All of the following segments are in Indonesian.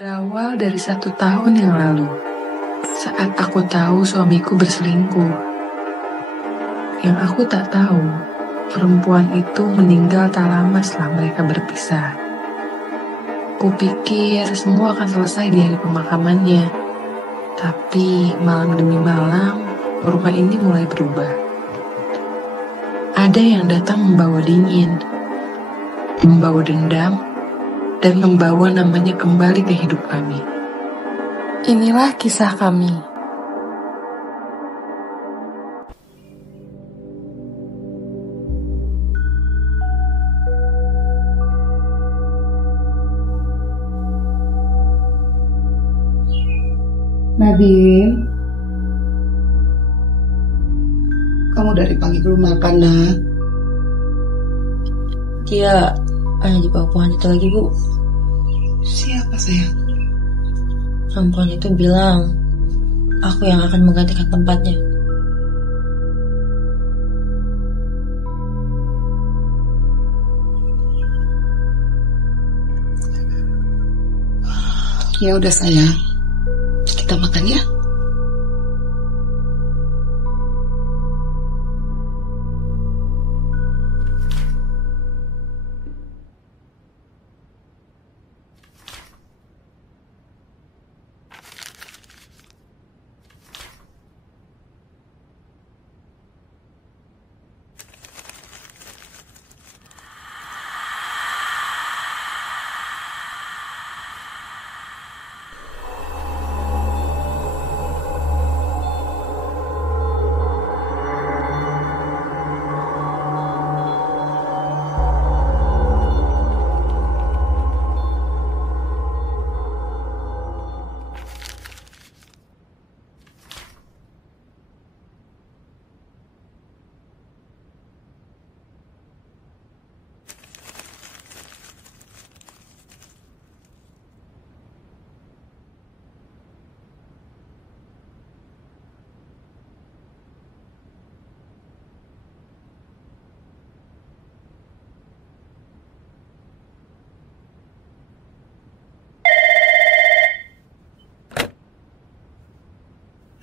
Berawal dari 1 tahun yang lalu, saat aku tahu suamiku berselingkuh. Yang aku tak tahu, perempuan itu meninggal tak lama setelah mereka berpisah. Kupikir semua akan selesai di hari pemakamannya. Tapi malam demi malam, rumah ini mulai berubah. Ada yang datang membawa dingin, membawa dendam, dan membawa namanya kembali ke hidup kami. Inilah kisah kami. Nadine, kamu dari pagi belum makan, nak? Dia hanya dibawa pohon itu lagi, Bu. Siapa, sayang? Perempuan itu bilang aku yang akan menggantikan tempatnya. Ya udah, sayang. Kita makan ya.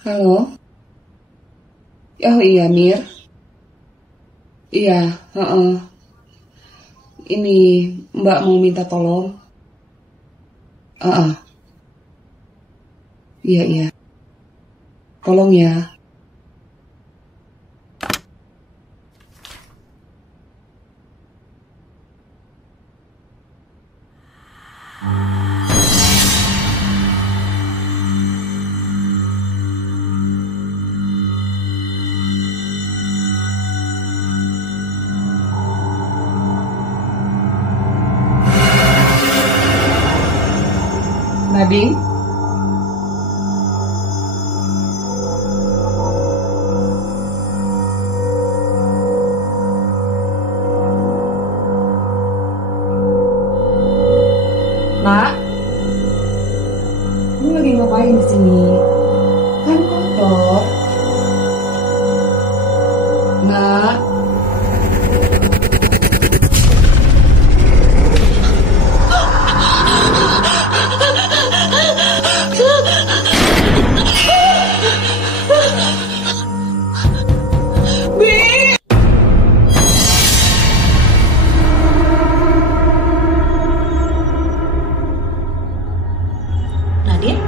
Halo? Oh iya, Mir. Iya, Ini Mbak mau minta tolong. Iya. Tolong ya. Nadine? Nak? Kamu lagi ngapain di sini? Kan kotor. Nak? Nadine?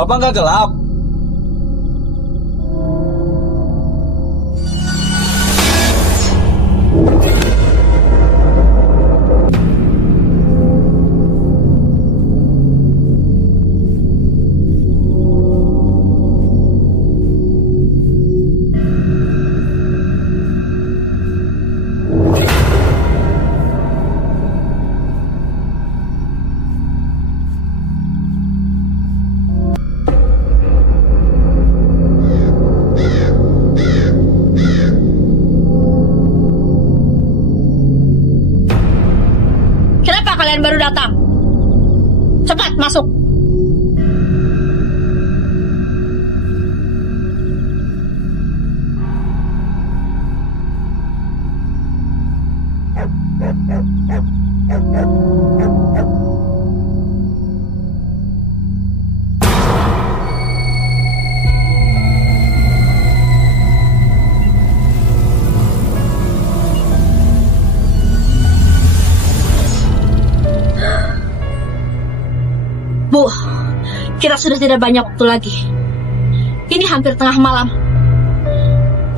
Bapak nggak gelap. Kalian baru datang. Cepat masuk. Bu, kita sudah tidak banyak waktu lagi. Ini hampir tengah malam.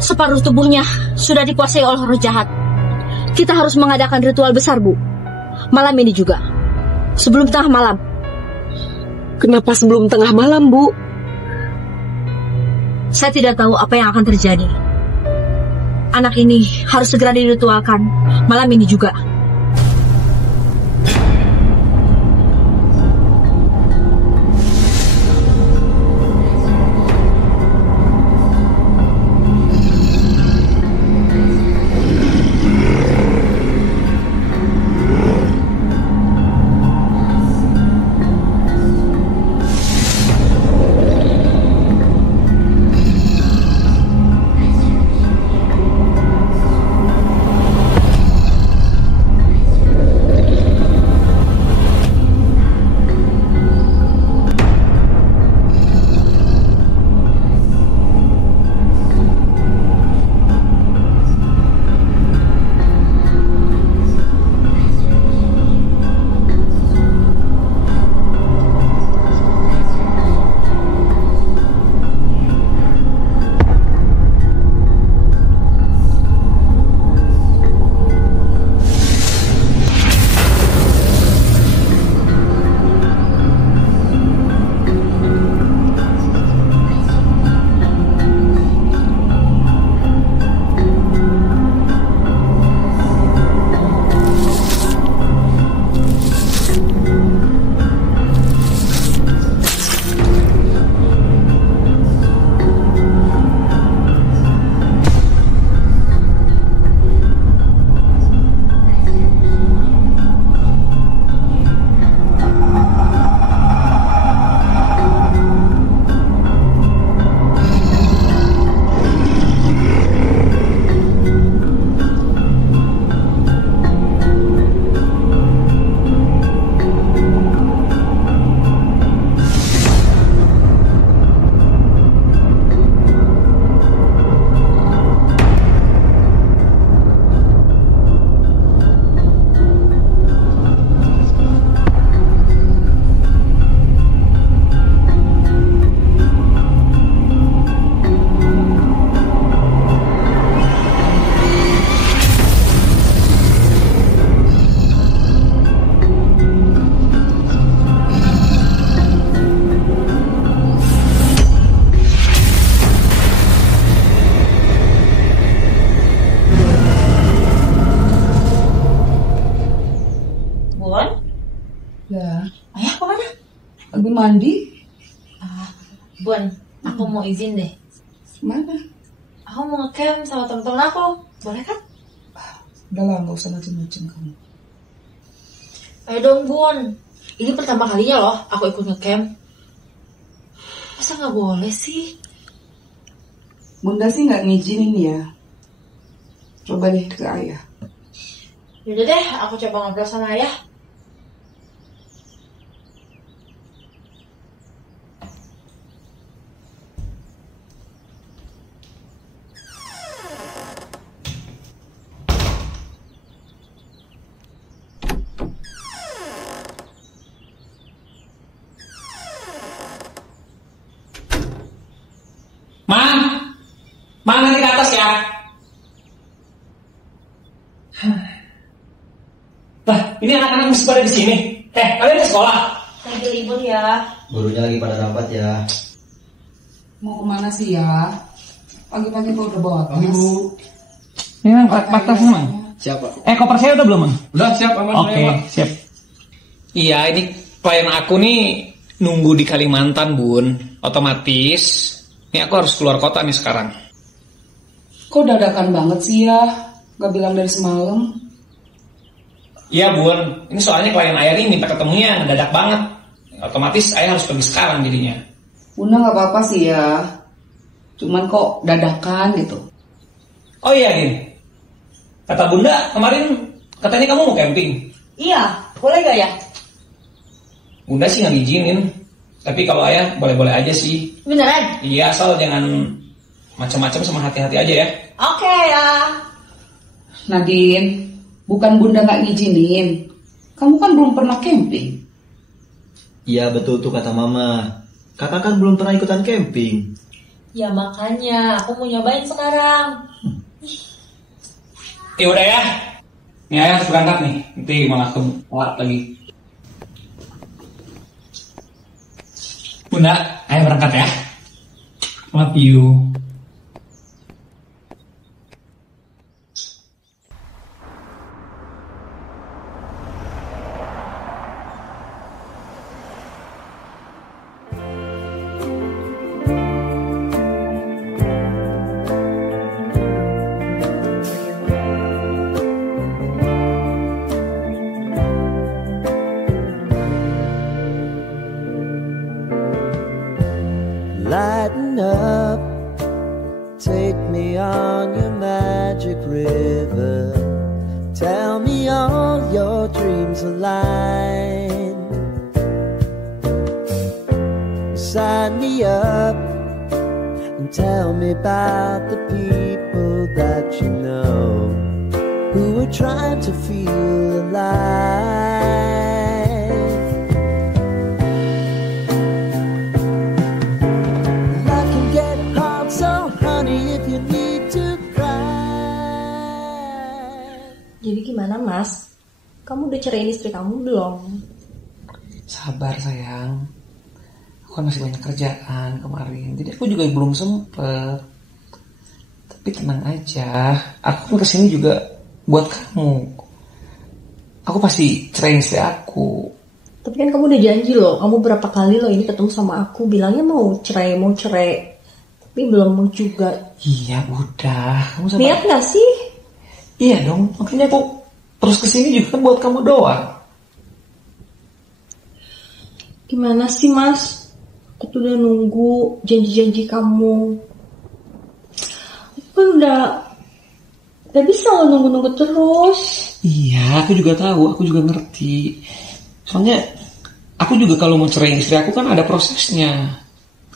Separuh tubuhnya sudah dikuasai oleh roh jahat. Kita harus mengadakan ritual besar, Bu. Malam ini juga. Sebelum tengah malam. Kenapa sebelum tengah malam, Bu? Saya tidak tahu apa yang akan terjadi. Anak ini harus segera diritualkan. Malam ini juga. Ya. Ayah kemana? Lagi mandi. Bun, aku mau izin deh. Mana? Aku mau ngecamp sama temen-temen aku. Boleh kan? Udah lah, gak usah macem-macem kamu. Ayo dong, Bun. Ini pertama kalinya loh aku ikut ngecamp. Masa gak boleh sih? Bunda sih gak ngizinin ya. Coba deh ke ayah. Yaudah deh, aku coba ngobrol sama ayah. kelas ya. Nah, ini anak-anak masih pada di sini. Kalian di sekolah? Lagi libur ya. Gurunya lagi pada rapat ya. Mau kemana sih ya? Pagi-pagi kok udah bawa tas. Bu. Ini kan tasnya, Mang. Siapa? Koper saya udah belum, Mang? Udah siap, aman. Oke, siap. Iya, ini klien aku nih nunggu di Kalimantan, Bun. Otomatis, ini aku harus keluar kota nih sekarang. Kok dadakan banget sih ya? Gak bilang dari semalam. Iya, Bun. Ini soalnya klien ayah ini minta ketemunya mendadak banget. Otomatis ayah harus pergi sekarang jadinya. Bunda gak apa-apa sih ya. Cuman kok dadakan gitu. Oh iya, Din. Kata Bunda, kemarin katanya kamu mau camping. Iya, boleh gak ya? Bunda sih nggak ngizinin. Tapi kalau ayah boleh-boleh aja sih. Beneran? Iya, asal jangan macam-macam sama hati-hati aja ya. Oke ya. Nadine, bukan Bunda gak ngizinin. Kamu kan belum pernah camping. Iya betul tuh kata mama. Kakak kan belum pernah ikutan camping. Ya makanya, aku mau nyobain sekarang. Ya udah ya. Ini ayah harus berangkat nih. Nanti malah telat lagi. Bunda, ayah berangkat ya. Love you. Lighten up, take me on your magic river. Tell me all your dreams align. Sign me up and tell me about the people that you know who are trying to feel alive. Jadi gimana mas? Kamu udah ceraiin istri kamu belum? Sabar sayang. Aku kan masih banyak kerjaan kemarin. Jadi aku juga belum sempet. Tapi tenang aja. Aku kan kesini juga buat kamu. Aku pasti ceraiin istri aku. Tapi kan kamu udah janji loh. Kamu berapa kali loh ini ketemu sama aku. Bilangnya mau cerai. Tapi belum mau juga. Iya udah. Kamu sabar. Lihat gak sih? Iya dong, makanya aku terus kesini juga buat kamu doang. Gimana sih mas? Aku tuh udah nunggu janji-janji kamu. Aku kan udah bisa lo nunggu-nunggu terus. Iya, aku juga tahu, aku juga ngerti. Soalnya aku juga kalau mau cerai istri aku kan ada prosesnya.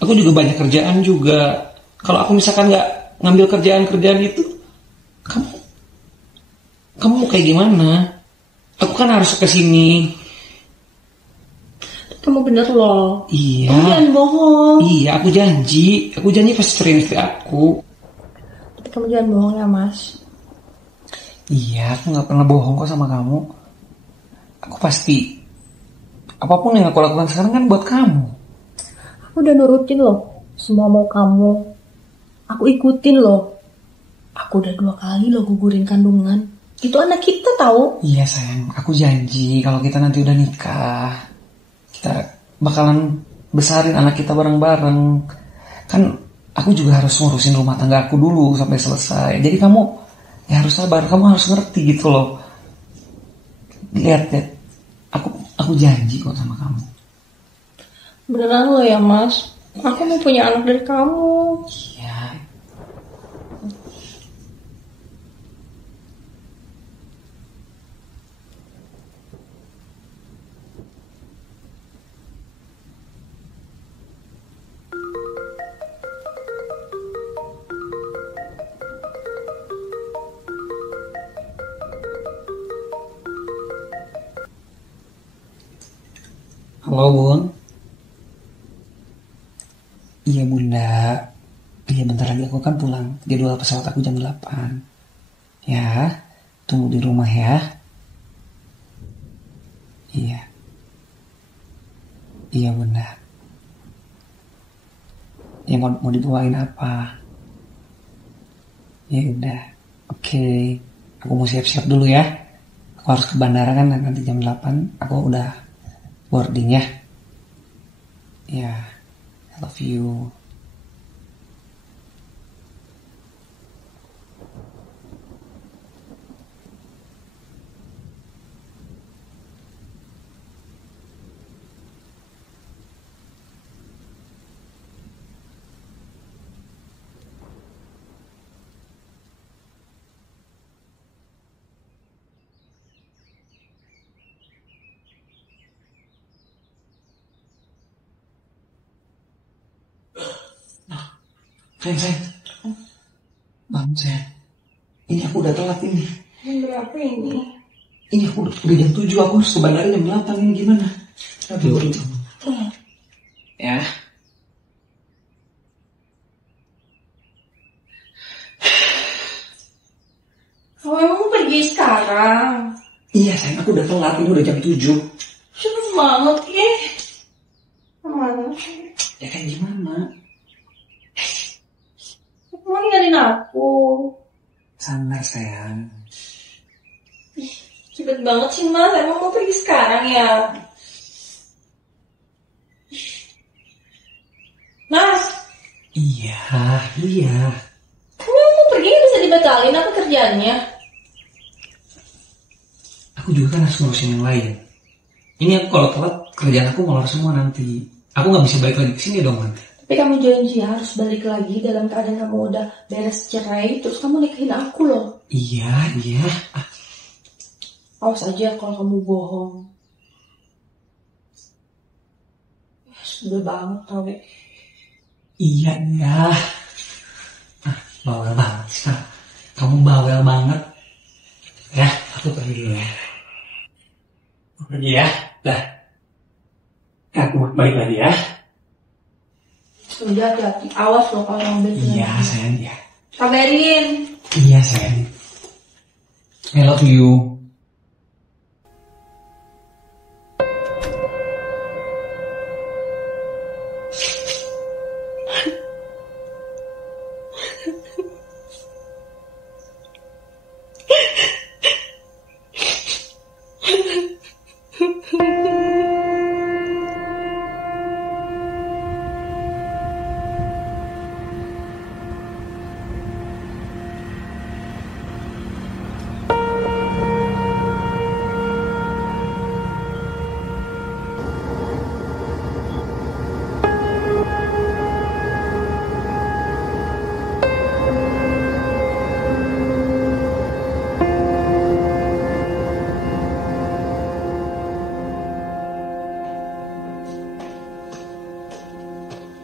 Aku juga banyak kerjaan juga. Kalau aku misalkan nggak ngambil kerjaan-kerjaan itu, kamu mau kayak gimana? Aku kan harus kesini. Kamu bener loh. Iya. Kamu jangan bohong. Iya, aku janji pasti cerai istri aku. Tapi kamu jangan bohong ya mas. Iya, aku nggak pernah bohong kok sama kamu. Aku pasti apapun yang aku lakukan sekarang kan buat kamu. Aku udah nurutin loh semua mau kamu. Aku ikutin loh. Aku udah 2 kali loh gugurin kandungan. Itu anak kita tahu. Iya sayang, aku janji kalau kita nanti udah nikah, kita bakalan besarin anak kita bareng-bareng. Kan aku juga harus ngurusin rumah tangga aku dulu sampai selesai. Jadi kamu ya harus sabar, kamu harus ngerti gitu loh. Lihat, aku janji kok sama kamu. Beneran loh ya mas. Aku mau punya anak dari kamu. Iya. Halo Bun. Iya Bunda. Iya bentar lagi aku kan pulang. jadwal pesawat aku jam 8. Ya, tunggu di rumah ya. Iya. Iya benar. Ya mau dibawain apa? Ya udah. Oke. Aku mau siap-siap dulu ya. Aku harus ke bandara kan nanti jam 8. Aku udah boarding ya. Ya. I love you. Sayang. Bangun sayang. Ini aku udah telat ini. Jam berapa ini? Ini aku udah jam 7, aku harus ke bandara jam 8, ini gimana? Aduh. Ya. Oh, emang mau pergi sekarang? Iya sayang, aku udah telat, ini udah jam 7. Cepet banget ya. Mana? Ya kan gimana? Mau ninggalin aku? Sabar sayang. Cepet banget sih mas, emang mau pergi sekarang ya? Mas, Iya. kamu mau pergi bisa dibatalin apa kerjaannya? Aku juga kan harus ngurusin yang lain. Ini aku kalau telat, kerjaan aku molor semua nanti. Aku gak bisa balik lagi ke sini dong nanti. Tapi kamu janji harus balik lagi dalam keadaan kamu udah beres cerai, terus kamu nikahin aku loh. Iya. Awas aja kalau kamu bohong. Sudah banget tau deh. Iya. Bawel banget sih. Kamu bawel banget. Ya, aku pergi dulu ya. Aku pergi ya. Dah. Aku balik lagi ya. Udah hati-hati, awas loh kalau mobil. Iya sayang ya. Kabarin. Iya sayang. I love you.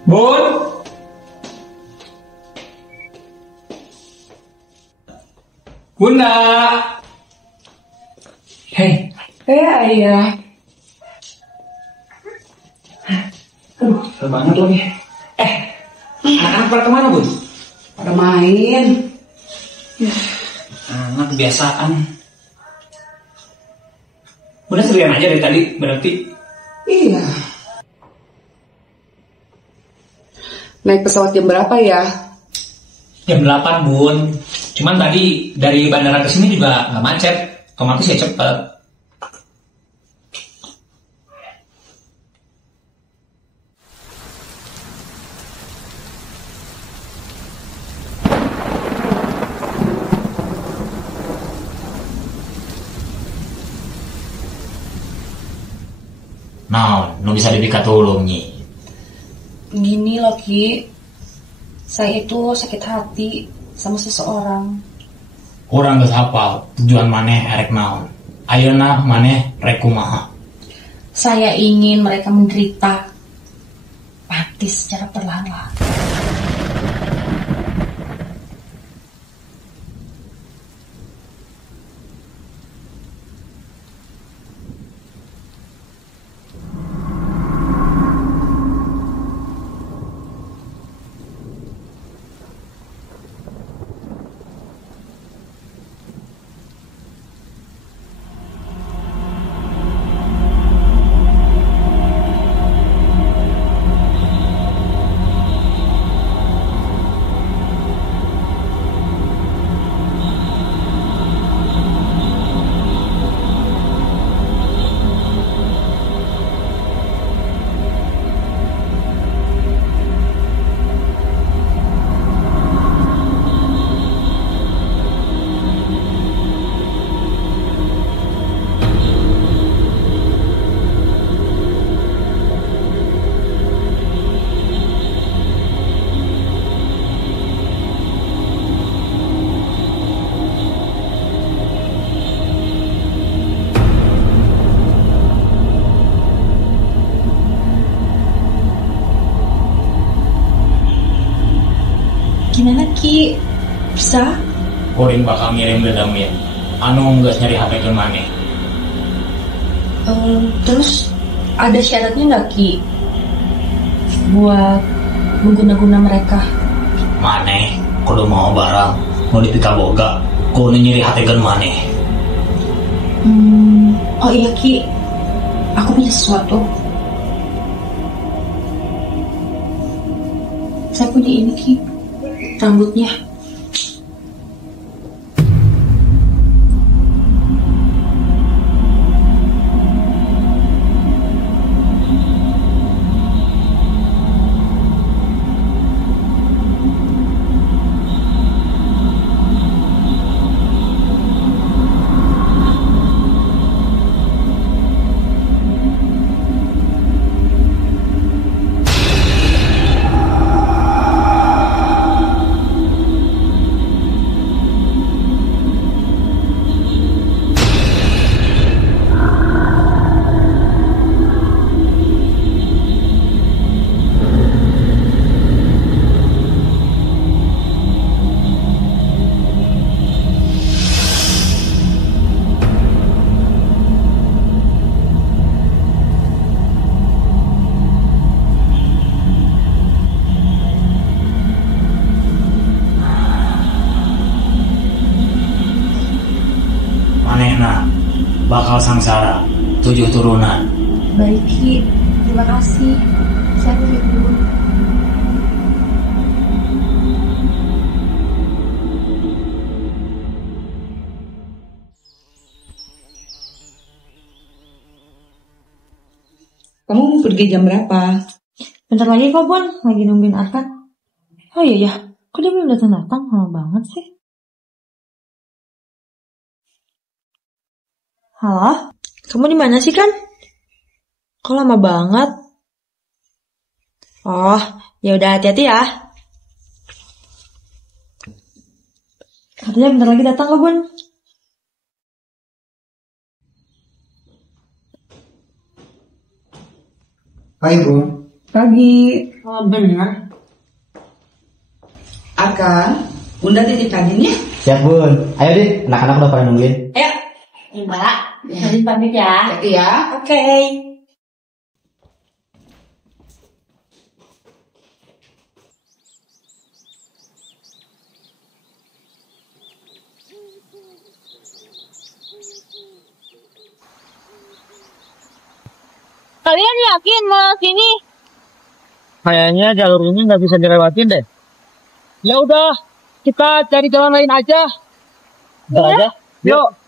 Bun. Bunda. Hei. Ayah. Aduh, kesel banget lagi. Anak-anak pada kemana, Bun? Pada main. Anak kebiasaan. Udah sendirian aja dari tadi, berarti. Iya. Naik pesawat jam berapa ya? Jam 8, Bun. Cuman tadi dari bandara ke sini juga nggak macet. Otomatis ya cepet. Nah, nu bisa dibikat ulung nyi. Gini loh Ki, saya itu sakit hati sama seseorang. Urang geus hafal tujuan maneh erek naon. Ayeuna maneh rek kumaha. Saya ingin mereka menderita mati secara perlahan-lahan. Bisa? Kuring bakal ngirim dedemin. Anu nggak nyari HP ke mana? Terus ada syaratnya nggak Ki? Buat mengguna-guna mereka. Maneh kudu mau barang mau dipika boga kudu nyari HP ke mana? Oh iya Ki, aku punya sesuatu. Saya punya ini Ki, rambutnya. Manehna bakal sangsara 7 turunan. Baik Ki, terima kasih. Saya pergi dulu. Kamu mau pergi jam berapa? Bentar lagi kok Bun, lagi nungguin Arkan. Oh iya ya, kok dia belum datang-datang? Lama banget sih. Halo, kamu di mana sih Kan? Kok lama banget? Oh, ya udah hati-hati ya. Katanya bentar lagi datang kok Bun. Hai Bun. Pagi. Oh bener. Arkan, Bunda titip Kadin ya? Siap Bun. Ayo deh, anak-anak udah pada nungguin. Ayo, Mbak. Nadine pamit ya. Iya. Oke. Kalian yakin mau sini? Kayaknya jalur ini nggak bisa dilewatin deh. Ya udah, kita cari jalan lain aja. Ntar aja. Yuk.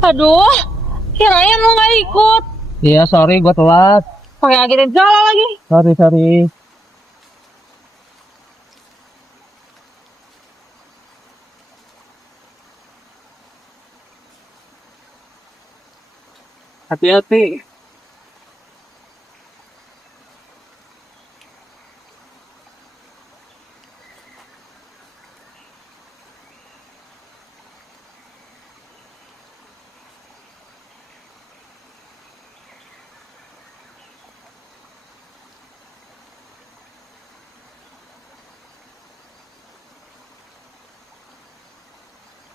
Aduh, kirain lo nggak ikut. Iya, sorry gue telat. Pakai agentin salah lagi. Sorry. Hati-hati.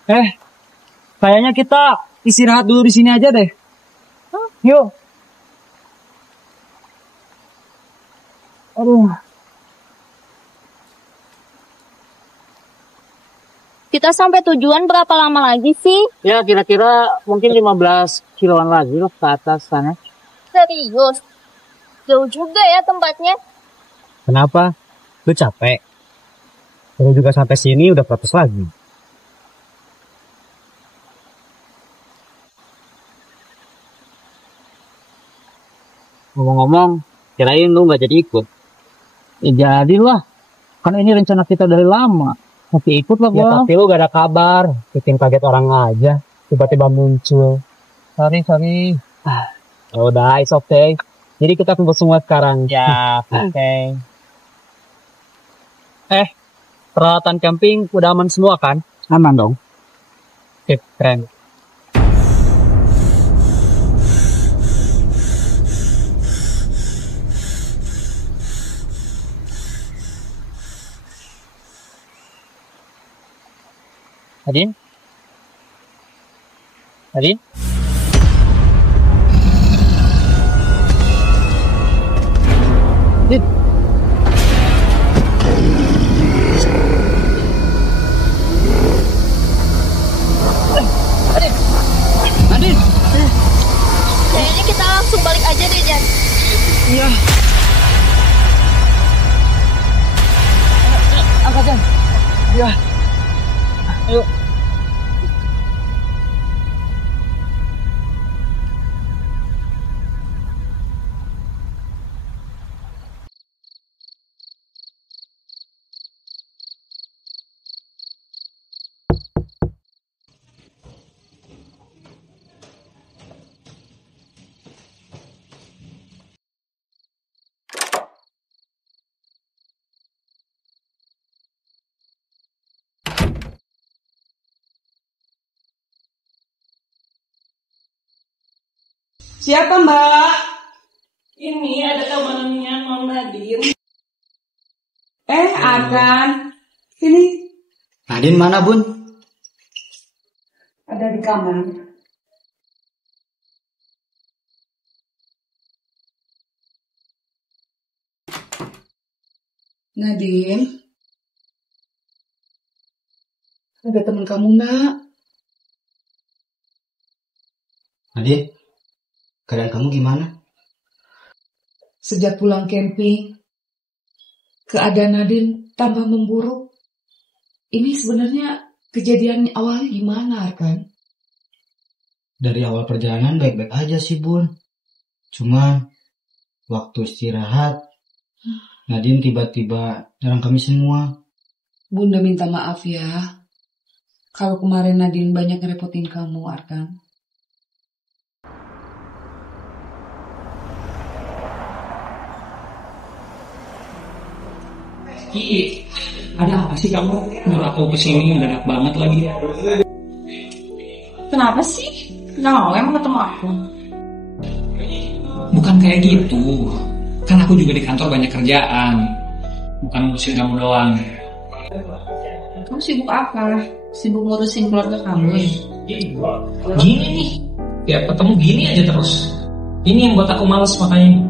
Kayaknya kita istirahat dulu di sini aja deh. Yuk. Aduh. Kita sampai tujuan berapa lama lagi sih? Ya kira-kira mungkin 15 kiloan lagi loh ke atas sana. Serius? Jauh juga ya tempatnya. Kenapa? Lu capek? Lu juga sampai sini udah protes lagi. Ngomong-ngomong, kirain lu gak jadi ikut. Ya jadilah. Kan ini rencana kita dari lama. Tapi ikut lah gua. Ya tapi lu gak ada kabar. Bikin kaget orang aja. Tiba-tiba muncul. Sorry. Udah, it's okay. Jadi kita kumpul semua sekarang. Ya, oke. Peralatan camping udah aman semua kan? Aman dong. Oke, keren. Adin? Adin? Adin? Adin? Kayaknya kita langsung balik aja deh, Jan. Iya. Angkat, Jan. Iya. Ayo. Siapa Mbak? Ini ada tamunya Mam Nadine. Akan. Sini. Nadine mana, Bun? Ada di kamar. Nadine. Ada teman kamu, Nak. Nadine, keadaan kamu gimana? Sejak pulang camping, keadaan Nadine tambah memburuk. Ini sebenarnya kejadian awalnya gimana, Arkan? Dari awal perjalanan baik-baik aja sih, Bun. Cuman, waktu istirahat, Nadine tiba-tiba nyerang kami semua. Bunda minta maaf ya. Kalau kemarin Nadine banyak ngerepotin kamu, Arkan. Ada apa sih kamu? Nyuruh aku kesini mendadak banget lagi. Kenapa sih? Nah, emang ketemu aku. Bukan kayak gitu. Kan aku juga di kantor banyak kerjaan. Bukan ngurusin kamu doang. Kamu sibuk apa? Sibuk ngurusin keluarga kamu ya? Gini nih. Ya ketemu gini aja terus. Ini yang buat aku males makanya.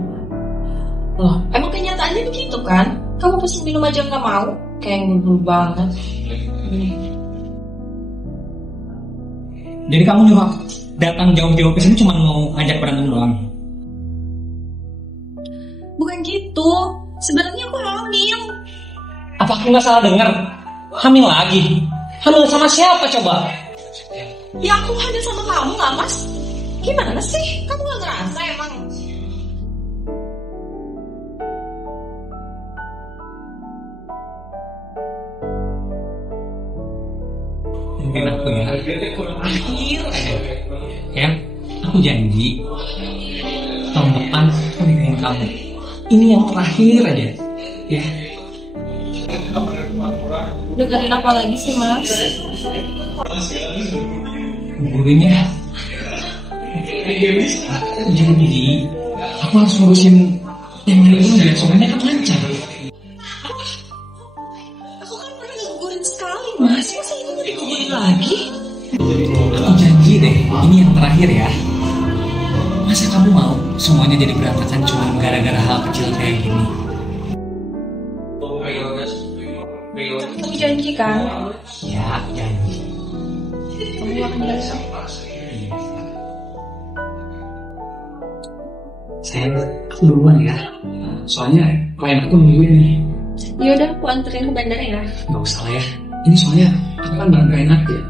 Loh, emang kenyataannya begitu kan? Kamu pesen minum aja nggak mau? Kayak ngubur banget. Jadi kamu nyuruh aku datang jauh-jauh ke sini cuma mau ngajak berantem doang? Bukan gitu. Sebenarnya aku hamil. Apa aku nggak salah dengar? Hamil lagi? Hamil sama siapa coba? Ya aku hamil sama kamu nggak, Mas? Gimana sih? Kamu nggak ngerasa emang? Mungkin aku ya. Akhir aja. Ya, aku janji tahun depan aku nikahin kamu. Ini yang terakhir aja. Ya. Dengerin apa lagi sih, Mas? Gurunya. Jadi aku harus ngurusin yang ini dan soalnya kan lancar. Aku kan pernah ngegugurin sekali, Mas. Masa ini mau digugurin lagi? Aku janji deh, ini yang terakhir ya. Masa kamu mau semuanya jadi berantakan cuma gara-gara hal kecil kayak gini? Kamu janji kan? Ya, aku janji. Kamu akan datang. Sayang, aku duluan ya. Soalnya klien aku nungguin nih. Yaudah, aku anterin ke bandara ya. Gak usah lah ya. Ini soalnya aku kan barang gak enak ya.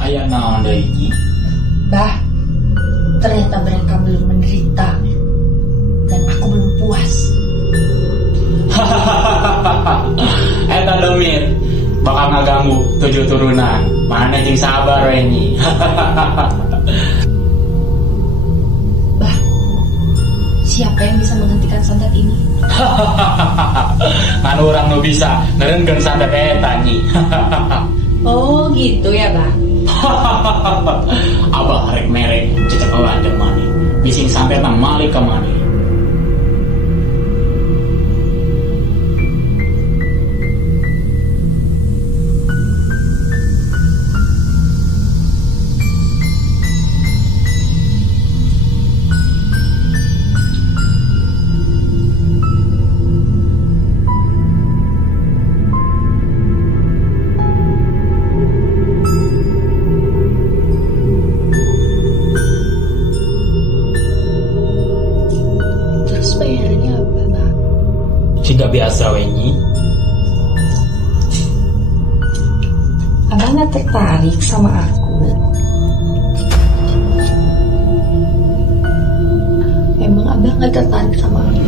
Ayah naon deui Nyi? Bah, ternyata mereka belum menderita. Dan aku belum puas. Eta demit bakal ngaganggu 7 turunan. Mana jeung sabar we Nyi. Bah, siapa yang bisa menghentikan santet ini? Kan urang nu bisa ngereungkeun santet eta Nyi. Oh gitu ya, Bah. Abah rek merek cecek ladeng maneh. Bising santet nang malik ka maneh. Terus bayarannya apa, Bah? Siga biasa we Nyi. Abang gak tertarik sama aku. Emang abang gak tertarik sama aku?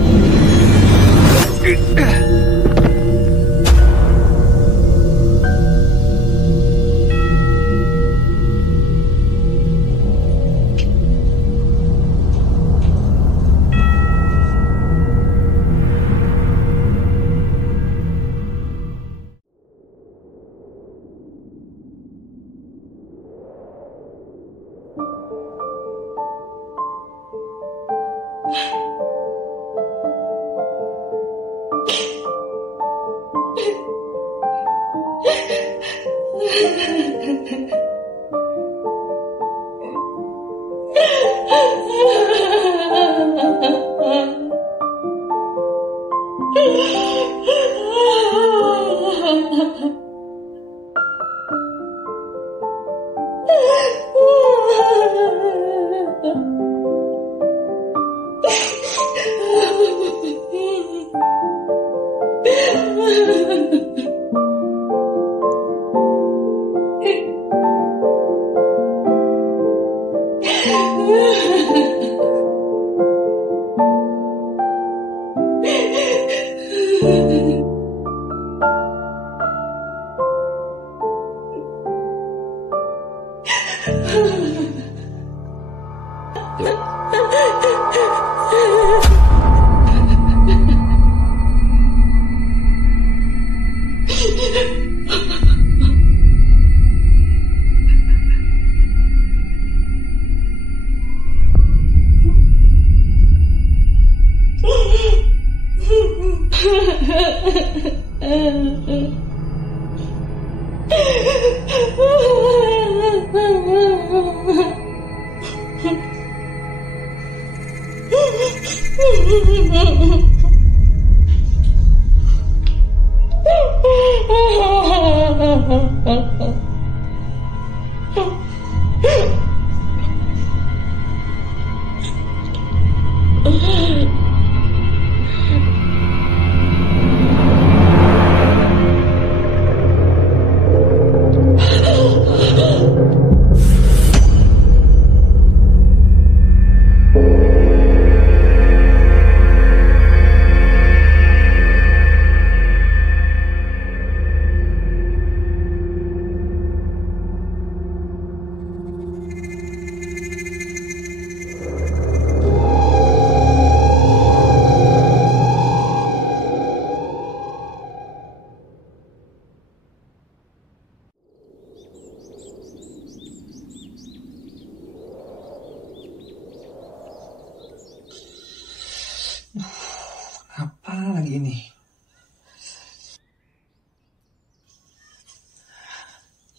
ini.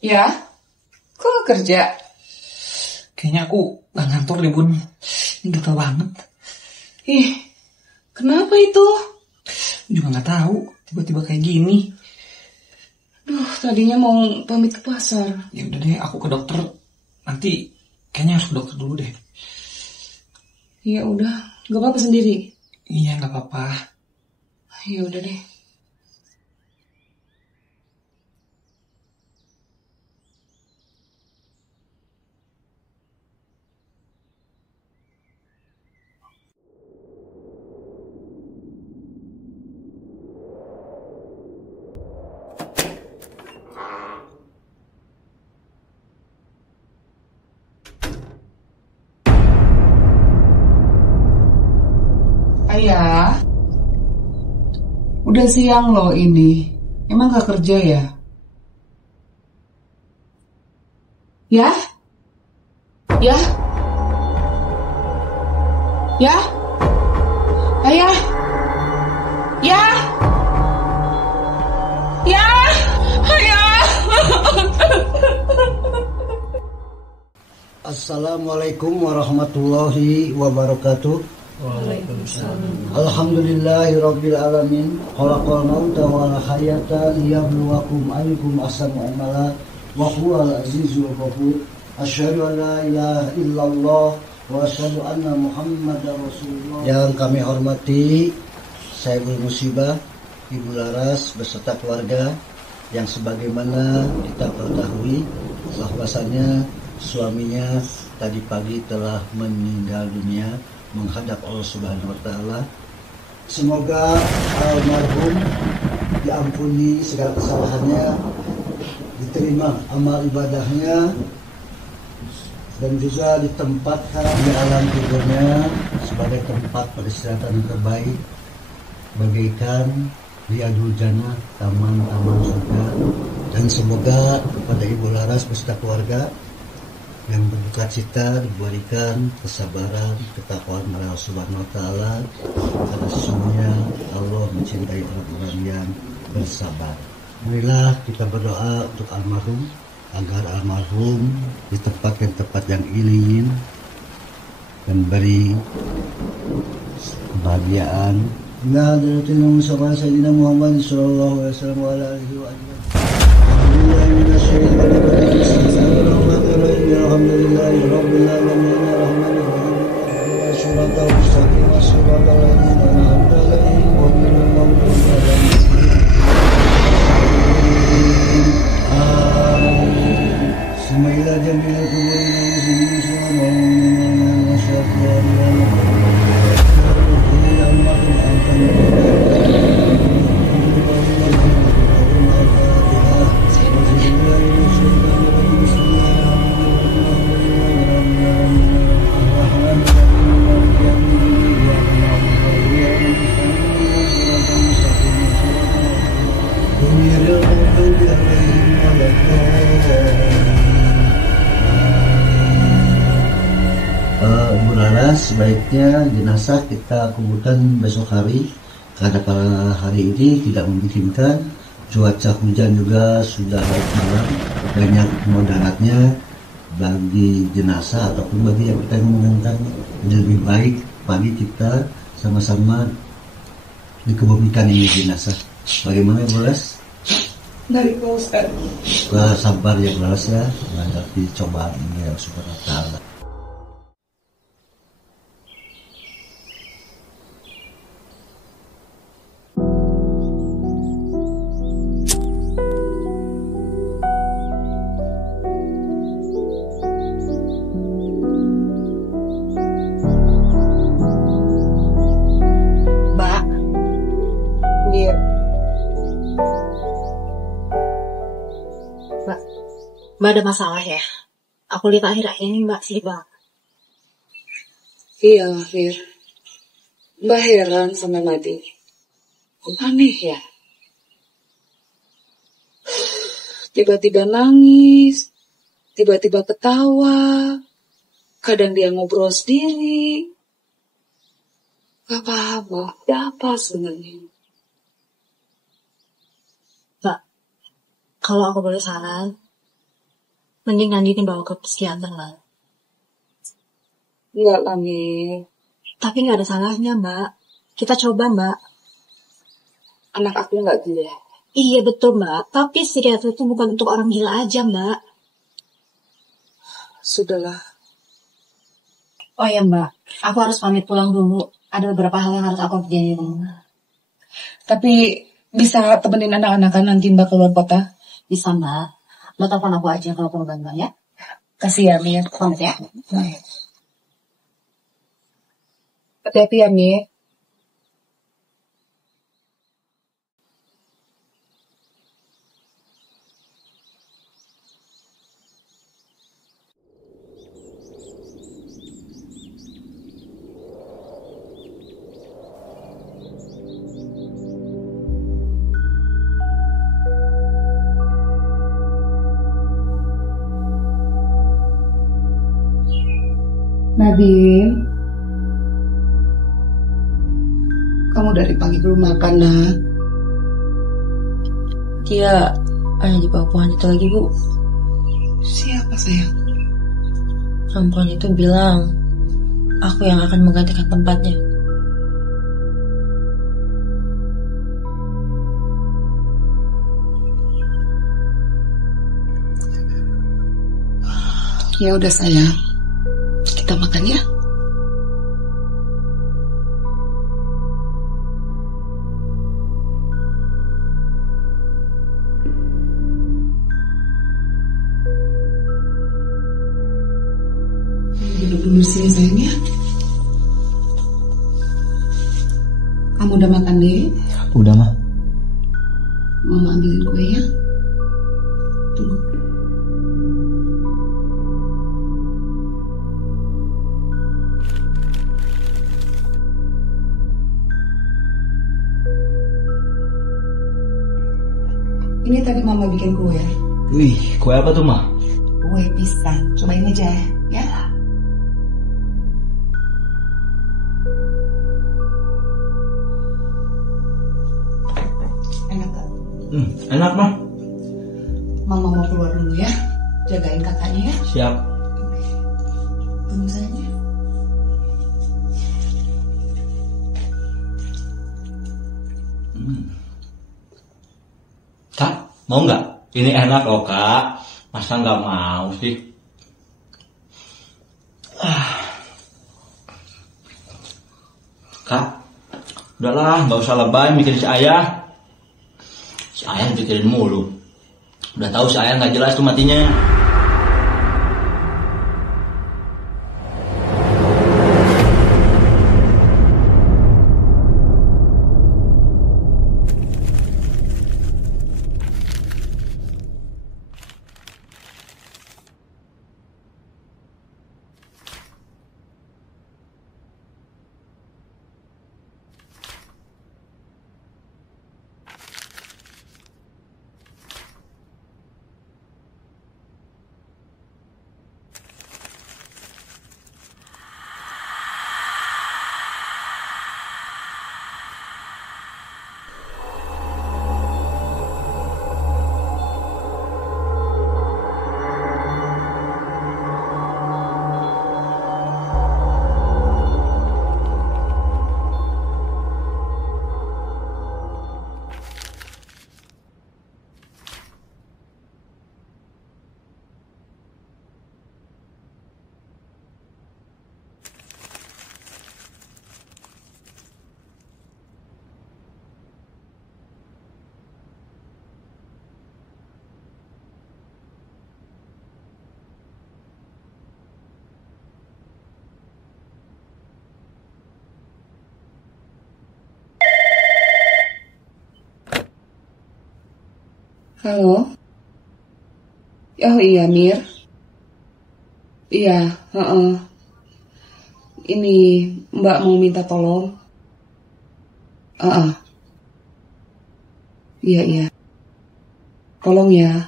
Ya? Kok nggak kerja? Kayaknya aku gak ngantor deh Bun. Ini gatal banget. Ih, kenapa itu? Aku juga gak tahu. Tiba-tiba kayak gini. Duh, tadinya mau pamit ke pasar. Ya udah deh, aku ke dokter. Nanti kayaknya harus ke dokter dulu deh. Ya udah, gak apa-apa sendiri. Iya, gak apa-apa. Ya udah deh. Ayah, udah siang loh ini. Emang gak kerja ya? Ya? Ya? Ya? Ayah? Ya? Ya? Ayah? Assalamualaikum warahmatullahi wabarakatuh. Alhamdulillahi rabbil alamin. Khalaqal mauta wal hayata liyabluwakum ayyukum ahsanu amala wa huwal azizul ghafur. Asyhadu an la ilaha illallah wa asyhadu anna Muhammadar Rasulullah. Yang kami hormati Saibul Musibah Ibu Laras beserta keluarga, yang sebagaimana kita ketahui bahwasannya suaminya tadi pagi telah meninggal dunia menghadap Allah Subhanahu wa Ta'ala. Semoga almarhum diampuni segala kesalahannya, diterima amal ibadahnya, dan juga ditempatkan di alam kuburnya sebagai tempat peristirahatan yang terbaik, bagaikan riyadul jannah, taman-taman surga. Dan semoga kepada Ibu Laras beserta keluarga yang berduka cita diberikan kesabaran, ketakwaan oleh Allah Subhanahu wa Ta'ala, karena sesungguhnya Allah mencintai orang-orang yang bersabar. Marilah kita berdoa untuk almarhum agar almarhum ditempatkan tempat yang ingin dan beri kebahagiaan. Inna hadratin Muhammad Sayyidina Muhammad sallallahu alaihi wasallam wa ala alihi wa ajmain. Alhamdulillahi rabbil alamin arrahmanir rahim syuratal mustaqim syuratal ladzina an'amta alaihim ghairil maghdubi alaihim. Semailah jamil kuburina muslimin sallallahu alaihi Ibu Laras, sebaiknya jenazah kita kuburkan besok hari, karena pada hari ini tidak memungkinkan. Cuaca hujan juga sudah larut malam, banyak mudaratnya bagi jenazah ataupun bagi yang kita mengantar. Lebih baik pagi kita sama-sama dikebumikan ini jenazah. Bagaimana Ibu Laras? Dari Pak Ustaz. Sabar ya Bu Laras ya, menghadapi cobaan ini ya Subhanahu wa Ta'ala. Mbak ada masalah ya? Aku lihat akhir-akhir ini Mbak sibuk banget. Iya, Fir. Mbak heran sama Madi. Aneh ya? Tiba-tiba nangis, tiba-tiba ketawa, kadang dia ngobrol sendiri. Gak paham loh, apa sebenarnya? Kalau aku boleh saran, mending Nandini bawa ke psikiater lah. Enggak lah, Mir. Tapi nggak ada salahnya, Mbak. Kita coba, Mbak. Anak aku nggak gila. Iya betul, Mbak. Tapi psikiater itu bukan untuk orang gila aja, Mbak. Sudahlah. Oh ya Mbak, aku harus pamit pulang dulu. Ada beberapa hal yang harus aku kerjain di rumah. Tapi bisa temenin anak-anak kan nanti Mbak keluar kota? Bisa Mbak. Mbak telepon aku aja kalau perlu bantuan ya. Kasih ya, Mir. Pamit ya. Hati-hati ya, Mir. Nadine, kamu dari pagi belum makan, nak? Dia ada di bawah pohon itu lagi, Bu. Siapa, sayang? Perempuan itu bilang aku yang akan menggantikan tempatnya. Ya udah, sayang. Kita makan ya. Duduk dulu sini, sayang ya. Kamu udah makan deh? Udah, Ma. Mama ambilin kue ya. Tunggu. Ini tadi Mama bikin kue. Wih, kue apa tuh, Ma? Kue pisang. Cobain aja ya. Enak gak? Enak, Ma. Mama mau keluar dulu ya. Jagain kakaknya ya. Siap. Tunggu saja. Kak, mau nggak? Ini enak loh, Kak. Masa nggak mau sih? Kak, udahlah, nggak usah lebay mikirin si Ayah. Si Ayah pikirin mulu. Udah tahu si Ayah nggak jelas tuh matinya. Halo? Oh iya, Mir. Iya, Ini Mbak mau minta tolong. Iya, iya. Tolong ya.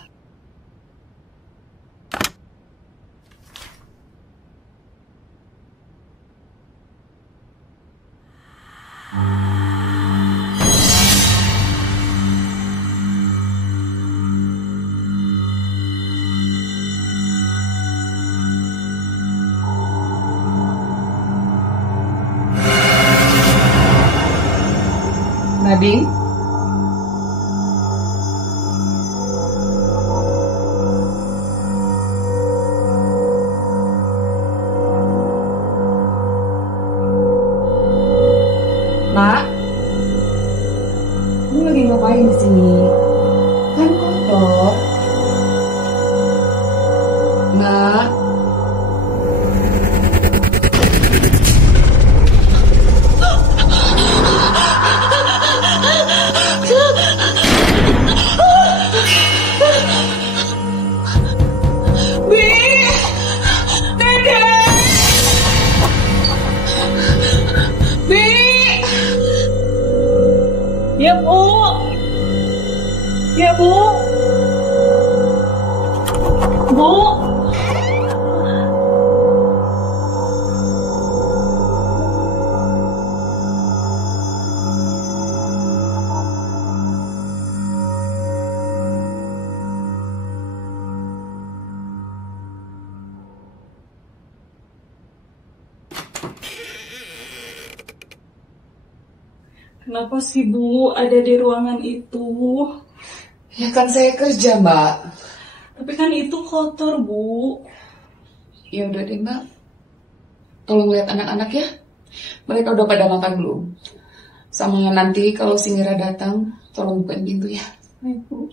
Nadine? Nak, kamu lagi ngapain di sini? Kan kotor. Nak. Ya Bu. Ya Bu. Bu. Kenapa sih Bu ada di ruangan itu? Ya kan saya kerja, Mbak. Tapi kan itu kotor, Bu. Ya udah deh, Mbak. Tolong lihat anak-anak ya. Mereka udah pada makan belum? Sama nanti kalau si Mira datang, tolong bukain pintu ya. Baik, Bu.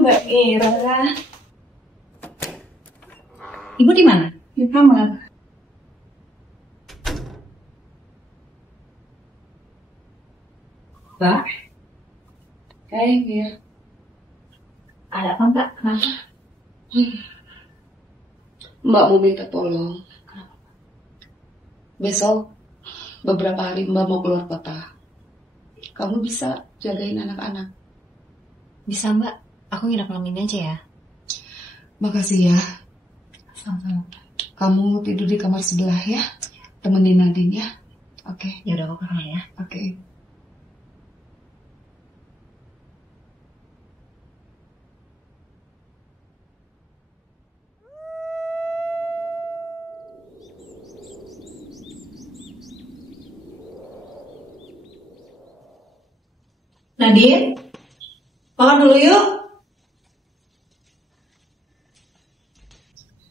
Mbak Mira. Ibu di mana? Di kamar. Mbak, Hai, Mir. ada apa Mbak? Kenapa? Mbak mau minta tolong. Besok, beberapa hari Mbak mau keluar kota. Kamu bisa jagain anak-anak. Bisa Mbak, aku nginep malam ini aja ya. Makasih ya. Sama-sama. Kamu tidur di kamar sebelah ya. Temenin Nadine ya. Oke. Ya udah aku ke kamar ya. Oke. Nadine, makan dulu yuk.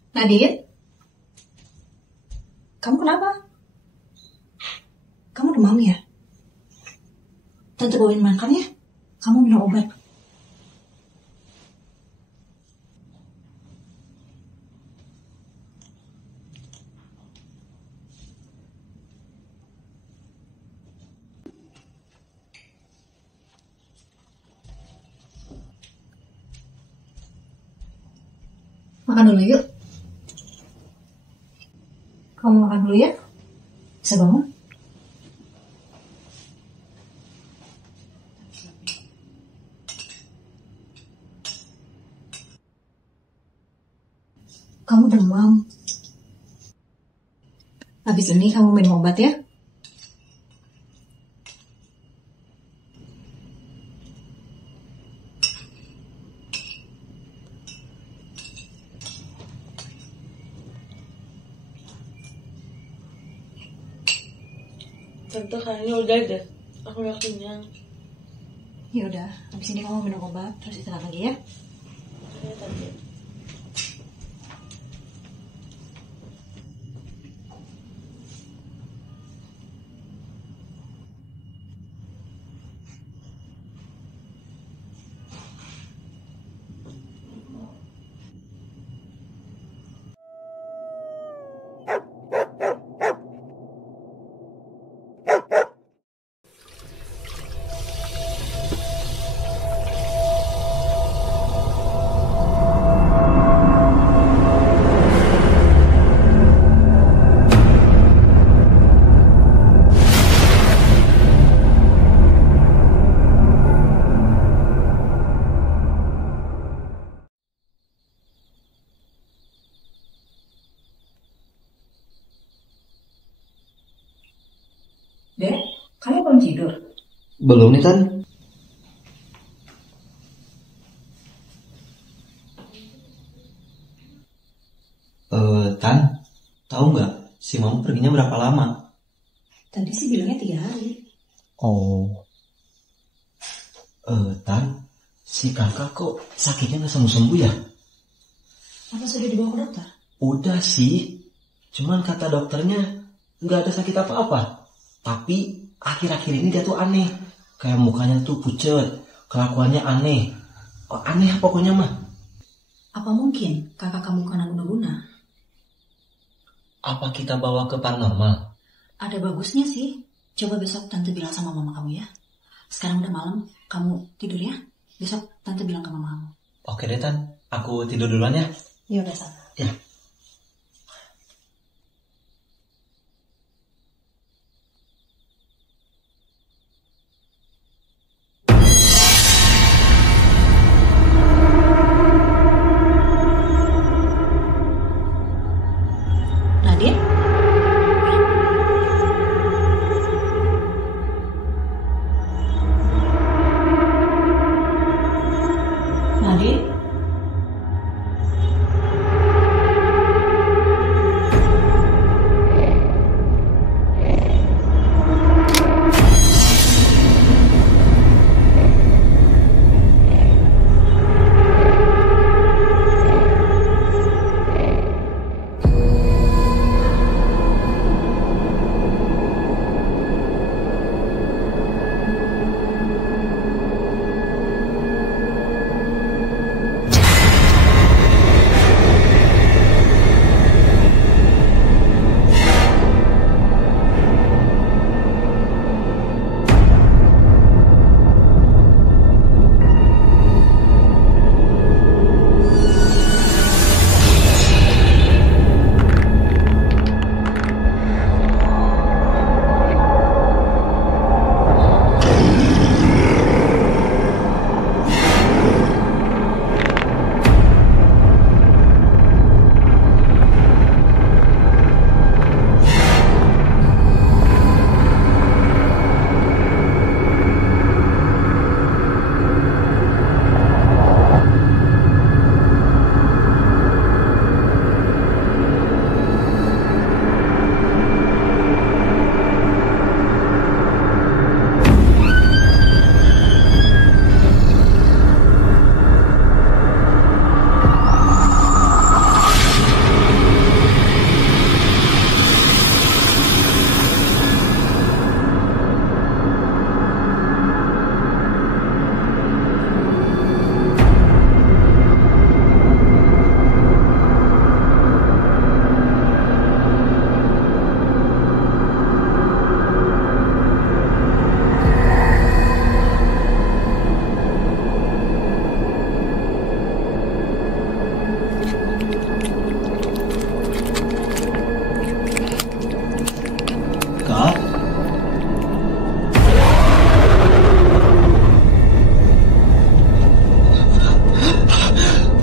Nadine, kamu kenapa? Kamu demam ya? Tante bawain makan ya. Kamu minum obat. Makan dulu yuk. Kamu makan dulu ya. Bisa bangun? Kamu demam. Habis ini kamu minum obat ya. Tante kayaknya udah deh. Aku udah kenyang. Ya udah, habis ini kamu minum obat terus istirahat lagi ya. Oke, Tante. Kamu belum tidur? Belum nih, Tan. Tan, tahu nggak si Mama perginya berapa lama? Tadi sih bilangnya 3 hari. Oh. Tan, si kakak kok sakitnya nggak sembuh-sembuh ya? Apa sudah dibawa ke dokter? Udah sih, cuman kata dokternya nggak ada sakit apa-apa. Tapi akhir-akhir ini dia tuh aneh, kayak mukanya tuh pucet, kelakuannya aneh. Oh, aneh pokoknya mah. Apa mungkin kakak kamu kena guna-guna? Apa kita bawa ke paranormal? Ada bagusnya sih. Coba besok tante bilang sama mama kamu ya. Sekarang udah malam, kamu tidur ya. Besok tante bilang ke mama kamu. Oke deh Tan, aku tidur duluan ya. Ya udah sana. Ya. Nadine? Nadine?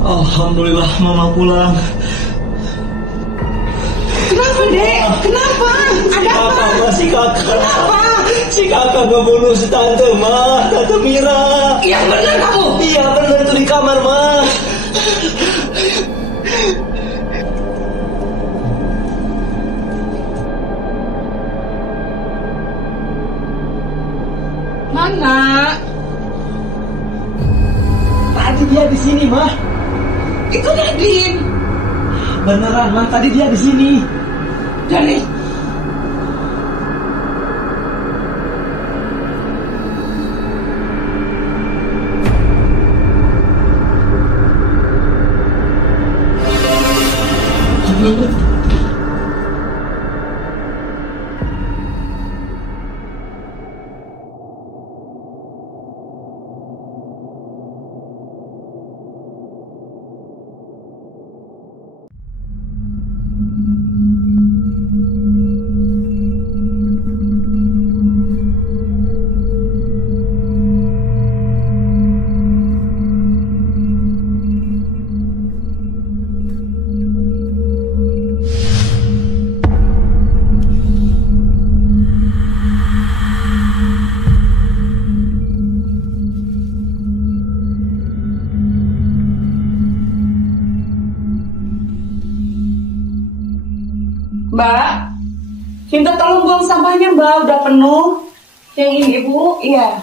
Alhamdulillah Mama pulang. Kenapa, Dek? Kenapa? Ada apa? Si kakak. Kenapa? Si kakak ngebunuh si tante, Ma. Tante Mira. Yang benar kamu? Iya benar, itu di kamar, Ma. Mana? Tadi dia di sini, Ma. Itu Nadine. Beneran, Ma. Tadi dia di sini. Dari Mbak, minta tolong buang sampahnya Mbak, udah penuh. Yang ini Ibu, iya.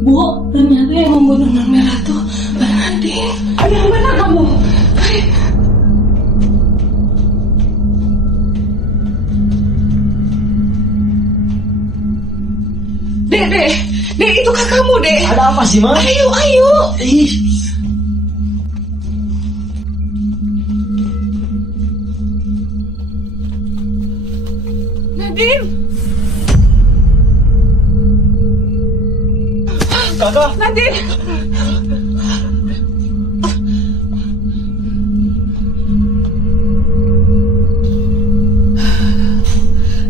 Bu, ternyata yang membunuh Non Merah tuh Mbak Nadine. Yang benar kamu. Dek, itu kan kamu, Dek. Ada apa sih, Ma? Ayo. Ih. Nadine. Kakak. Nadine.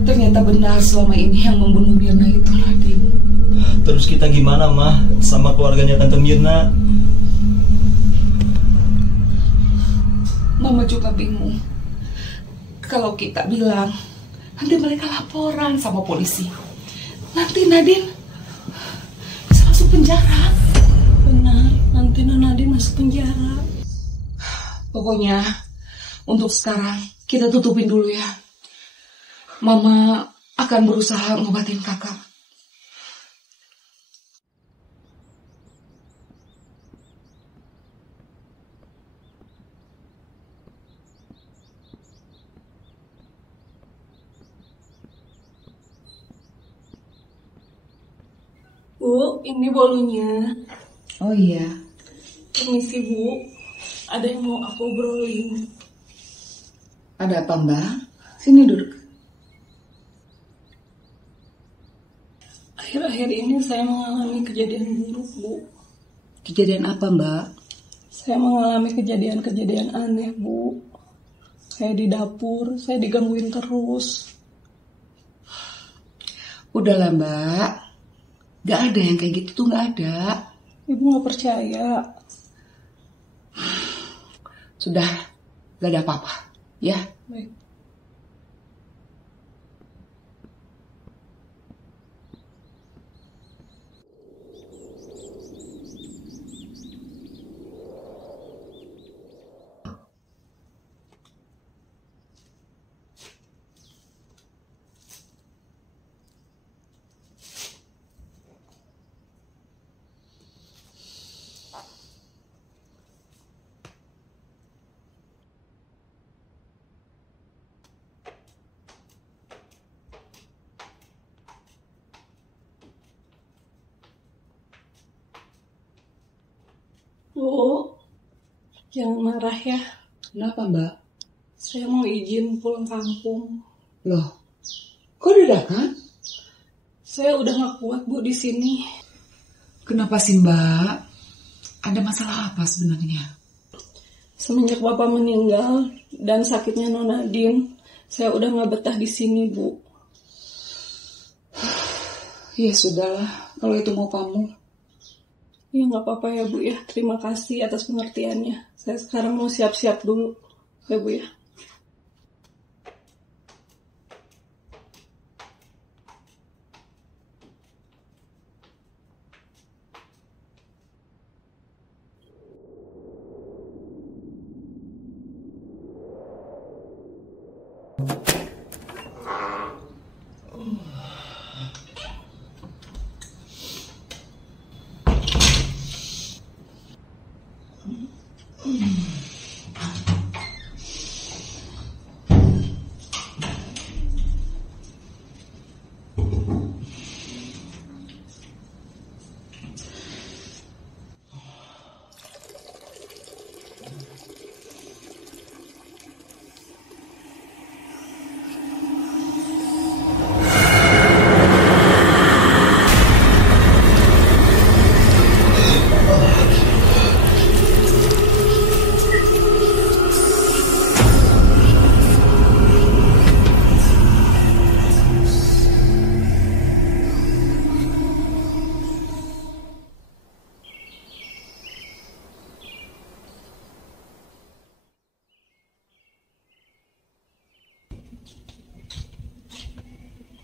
Ternyata benar selama ini yang membunuh Mirna itu Nadine. Terus kita gimana, Mah? Sama keluarganya Tante Mirna? Mama juga bingung. Kalau kita bilang, nanti mereka laporan sama polisi. Nanti Nadine bisa masuk penjara. Benar, nanti Non Nadine masuk penjara. Pokoknya, untuk sekarang kita tutupin dulu ya. Mama akan berusaha ngobatin kakak. Bu, ini bolunya. Oh iya. Permisi Bu, ada yang mau aku obrolin. Ada apa Mbak? Sini duduk. Akhir-akhir ini saya mengalami kejadian buruk Bu. Kejadian apa Mbak? Saya mengalami kejadian-kejadian aneh Bu. Kayak di dapur, saya digangguin terus. Udahlah Mbak, gak ada yang kayak gitu tuh, gak ada. Ibu gak percaya. Sudah, gak ada apa-apa, ya. Baik. Bu, jangan marah ya. Kenapa Mbak? Saya mau izin pulang kampung. Loh, kok dadakan? Saya udah gak kuat Bu di sini. Kenapa sih Mbak? Ada masalah apa sebenarnya? Semenjak Bapak meninggal dan sakitnya Non Nadine, saya udah gak betah di sini Bu. Ya sudahlah, kalau itu mau kamu. Ya gak apa-apa ya Bu ya. Terima kasih atas pengertiannya. Saya sekarang mau siap-siap dulu ya Bu ya.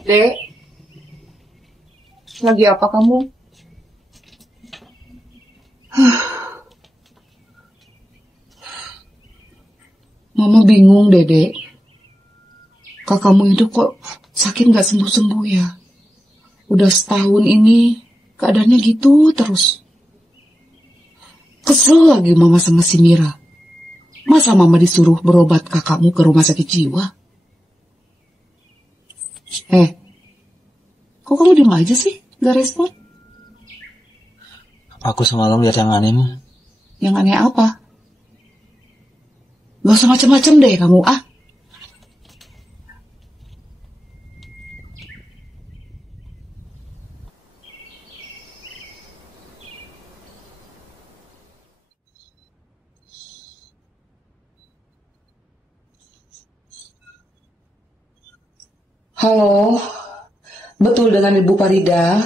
Dek, lagi apa kamu? Mama bingung, Dek. Kakakmu itu kok sakit gak sembuh-sembuh ya? Udah setahun ini keadaannya gitu terus. Kesel lagi Mama sama si Mira. Masa Mama disuruh berobat kakakmu ke rumah sakit jiwa? Kok kamu diem aja sih? Gak respon? Aku semalam lihat yang aneh mah. Yang aneh apa? Gak usah macem-macem deh kamu, ah. Halo, betul dengan Ibu Farida.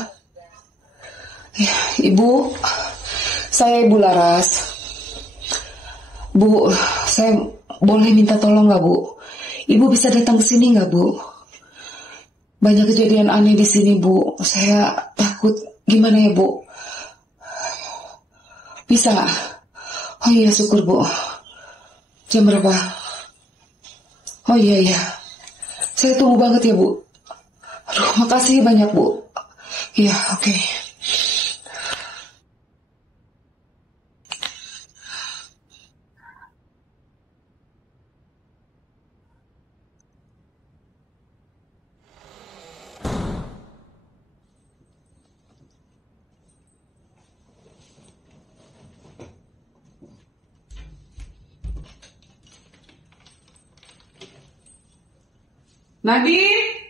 Ya, Ibu, saya Ibu Laras. Bu, saya boleh minta tolong nggak Bu? Ibu bisa datang ke sini nggak Bu? Banyak kejadian aneh di sini Bu. Saya takut. Gimana ya Bu? Bisa nggak? Oh iya, syukur Bu. Jam berapa? Oh iya. Saya tunggu banget ya Bu. Aduh, makasih banyak Bu. Iya, oke. Nadine?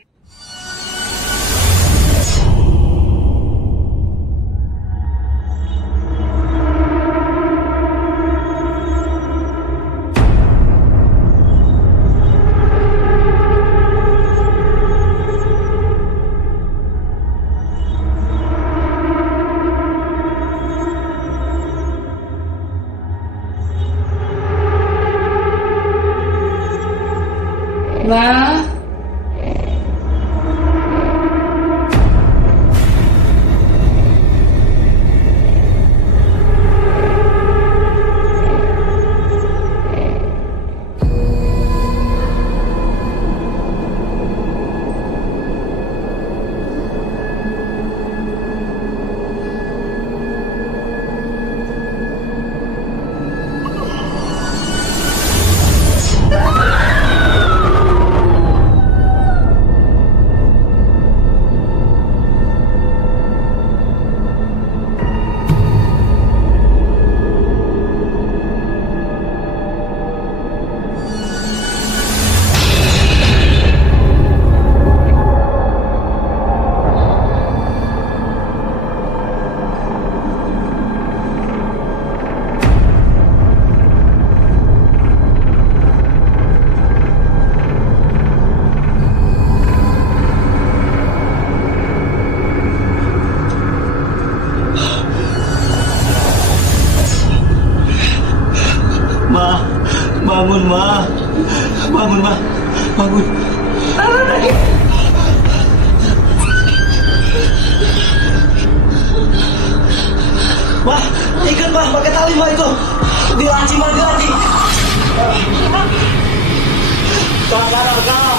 Nah, bangun Ma. Bangun Ma. Bangun. Wah, ikat Ma, pakai tali Ma itu. Dilaci Ma, dilaci. Kak.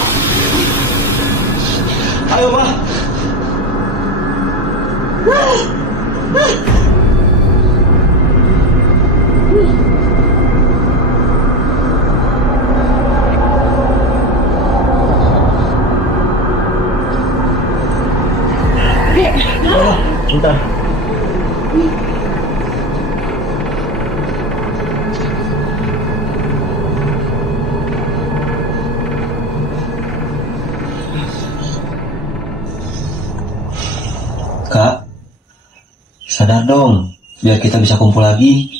Ayo Ma. Bentar. Kak, sadar dong, biar kita bisa kumpul lagi.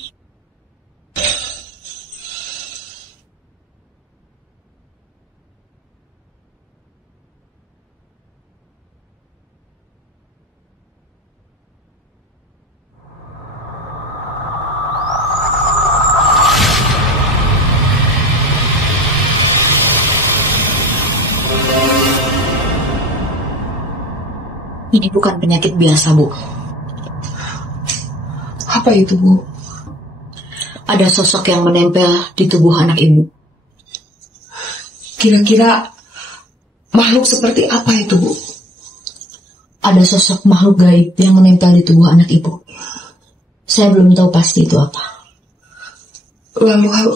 Ini bukan penyakit biasa, Bu. Apa itu, Bu? Ada sosok yang menempel di tubuh anak Ibu. Kira-kira makhluk seperti apa itu, Bu? Ada sosok makhluk gaib yang menempel di tubuh anak Ibu. Saya belum tahu pasti itu apa. Lalu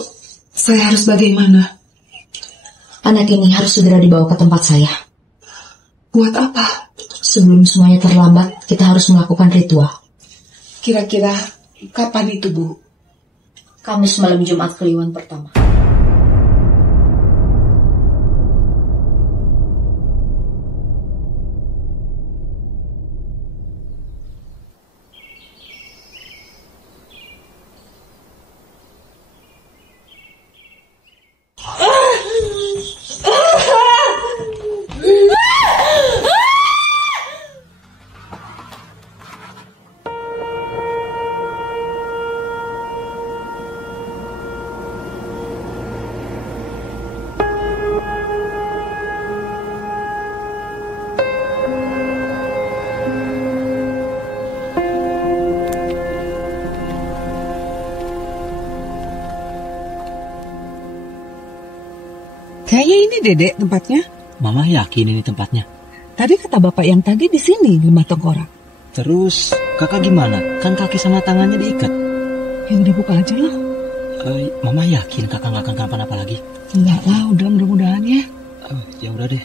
saya harus bagaimana? Anak ini harus segera dibawa ke tempat saya. Buat apa? Sebelum semuanya terlambat, kita harus melakukan ritual. Kira-kira kapan itu, Bu? Kamis malam Jumat Kliwon pertama. Kayaknya ini Dedek tempatnya. Mama yakin ini tempatnya. Tadi kata bapak yang tadi di sini, di rumah tengkorak. Terus kakak gimana? Kan kaki sama tangannya diikat. Ya udah buka aja lah. Mama yakin kakak nggak akan kenapa-napa lagi? Enggak lah, udah mudah-mudahan ya. Ya udah deh.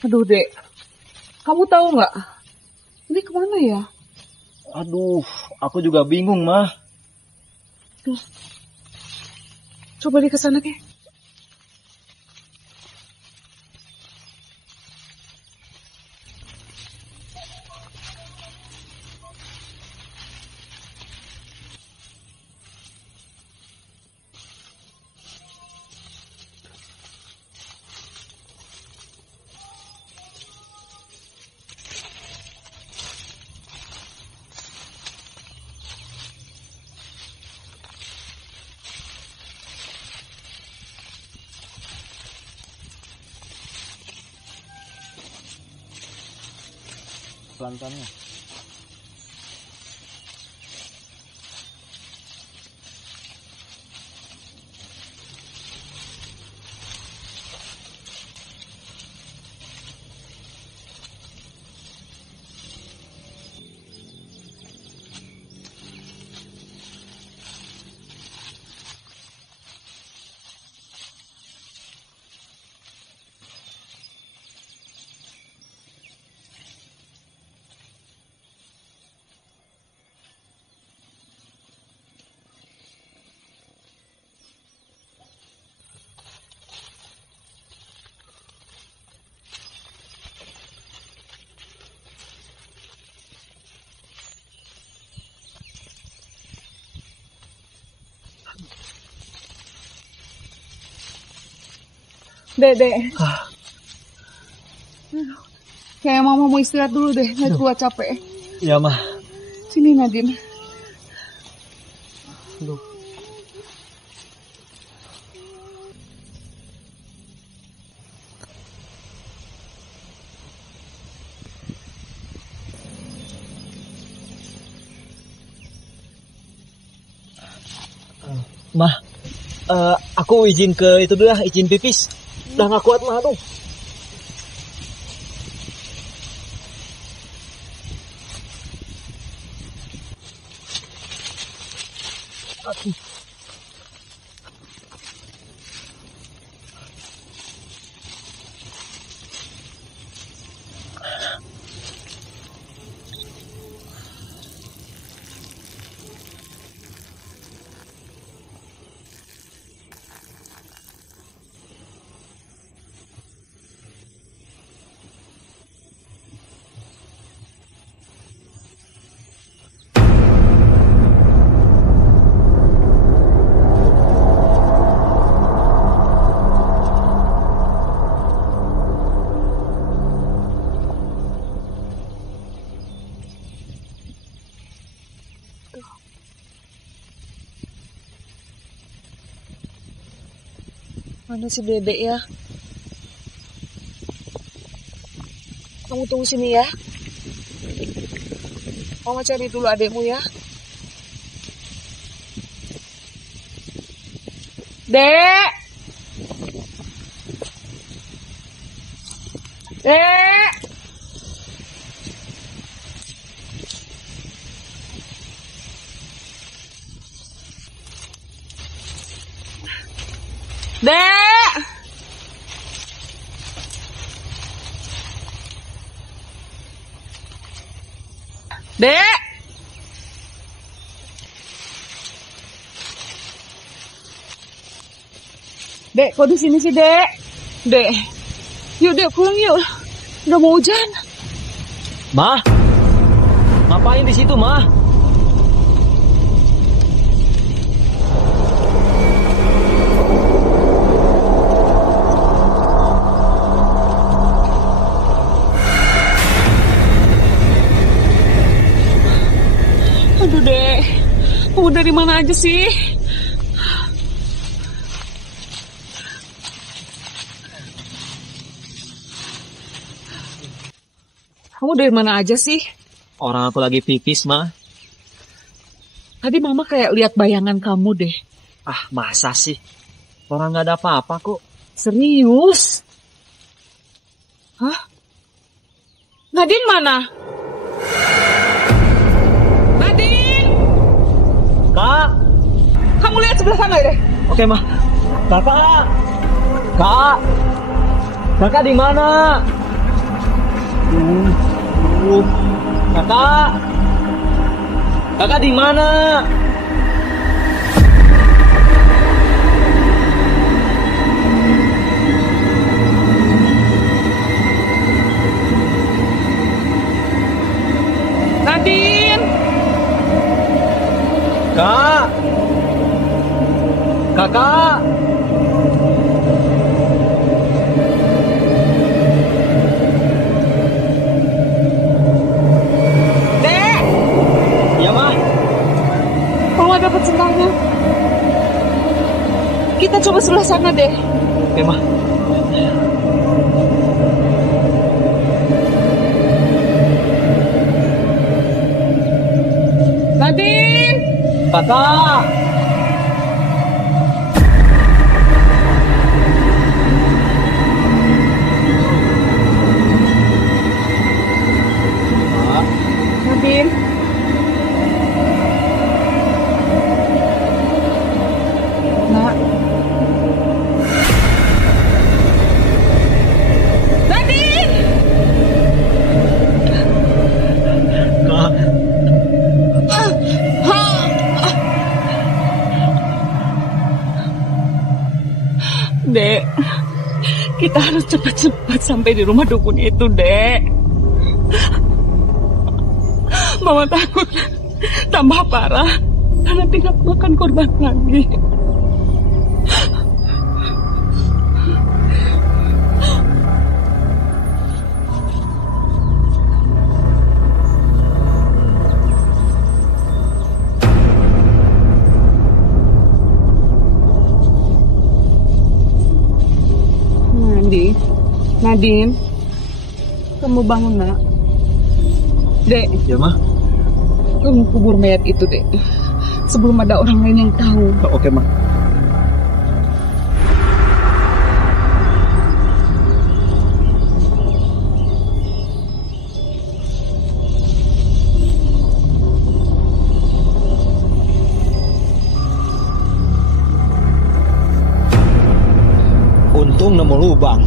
Aduh, Dek. Kamu tahu nggak? Ini kemana ya? Aduh, aku juga bingung, Mah. Tuh. Coba dia ke sana, Dek. Pelan-pelannya. Dek. Kayak mama mau istirahat dulu deh, nggak kuat capek. Ya, Mah. Sini Nadine. Aduh. Mah, aku izin ke itu dulu ya, izin pipis. Udah gak kuat, Mah, aduh. Mana si Dede ya? Kamu tunggu sini ya. Mama cari dulu adekmu ya. Dek! Dek! Dek! Dek! Dek, kok di sini sih, Dek? Dek. Yuk, Dek, pulang yuk. Udah mau hujan. Ma? Ngapain di situ, Ma? Aduh, Dek. Kamu dari mana aja sih? Kamu dari mana aja sih? Orang aku lagi pipis, Ma. Tadi Mama kayak lihat bayangan kamu deh. Ah, masa sih? Orang nggak ada apa-apa kok. Serius? Hah? Nadine mana? Nadine! Kak! Kamu lihat sebelah sana deh. Oke, Ma. Kakak! Kak! Kakak di mana? Kakak! Kakak di mana? Nadine! Kak! Kakak! Dek! Ya, Ma. Mama dapat sinyalnya. Kita coba sebelah sana deh. Oke, Ma. Nadine! Kakak! Nadine! Nak. Nadine! Kak. Dek, kita harus cepat-cepat sampai di rumah dukun itu, Dek. Mama takut tambah parah karena tidak makan korban lagi. Nadine, kamu bangun, Nak. Dek. Ya, Ma. Kamu kubur mayat itu, Dek. Sebelum ada orang lain yang tahu. Oke, Ma. Untung nemu lubang.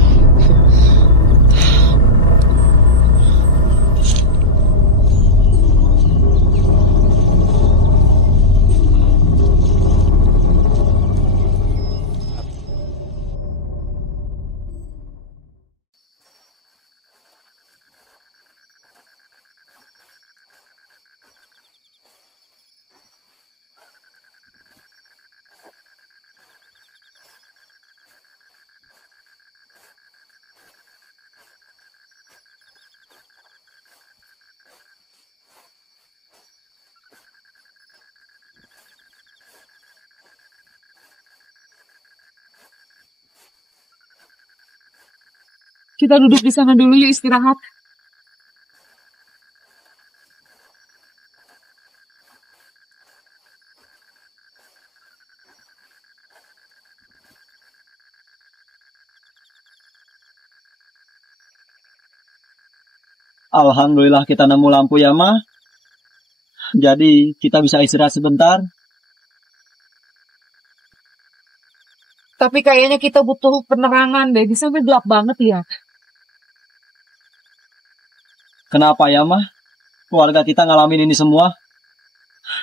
Kita duduk di sana dulu yuk istirahat. Alhamdulillah kita nemu lampu ya, Ma. Jadi kita bisa istirahat sebentar. Tapi kayaknya kita butuh penerangan deh. Di sana gelap banget ya. Kenapa ya, Ma? Keluarga kita ngalamin ini semua.